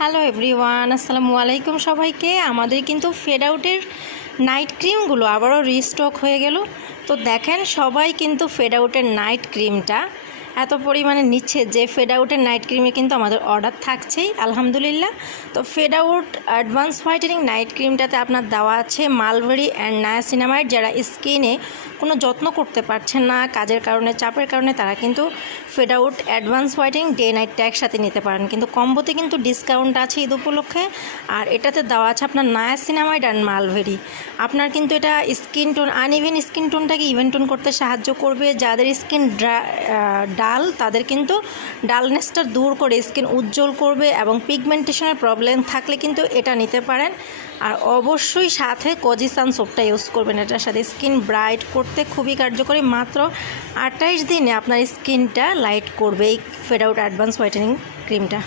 Hello everyone, আসসালামু আলাইকুম সবাইকে। আমাদের কিন্তু ফেড আউটের নাইট ক্রিমগুলো আবারও রিস্টক হয়ে গেল। তো দেখেন, সবাই কিন্তু ফেড আউটের নাইট ক্রিমটা এত পরিমাণে নিচ্ছে যে ফেড আউটের নাইট ক্রিমে কিন্তু আমাদের অর্ডার থাকছেই আলহামদুলিল্লাহ। তো fade out advance whitening night ক্রিমটাতে আপনার দেওয়া আছে মালবেরি অ্যান্ড নায়াসিনামাইড। যারা স্কিনে কোনো যত্ন করতে পারছেন না কাজের কারণে, চাপের কারণে, তারা কিন্তু fade out advance whitening day নাইটটা একসাথে নিতে পারেন। কিন্তু কম্বোতে কিন্তু ডিসকাউন্ট আছে ঈদ উপলক্ষে। আর এটাতে দেওয়া আছে আপনার নায়াসিনামাইড অ্যান্ড মালবেরি। আপনার কিন্তু এটা স্কিন টোন, আনইভেন স্কিন টোনটাকে ইভেন টোন করতে সাহায্য করবে। যাদের স্কিন ডাল, তাদের কিন্তু ডালনেসটা দূর করে স্কিন উজ্জ্বল করবে, এবং পিগমেন্টেশনের প্রবলেম থাকলে কিন্তু এটা নিতে পারেন। আর অবশ্যই সাথে কোজিসান সোপটা ইউজ করবেন। এটার সাথে স্কিন ব্রাইট করতে খুবই কার্যকরী। মাত্র 28 দিনে আপনার স্কিনটা লাইট করবে এই ফেড আউট অ্যাডভান্স হোয়াইটেনিং ক্রিমটা।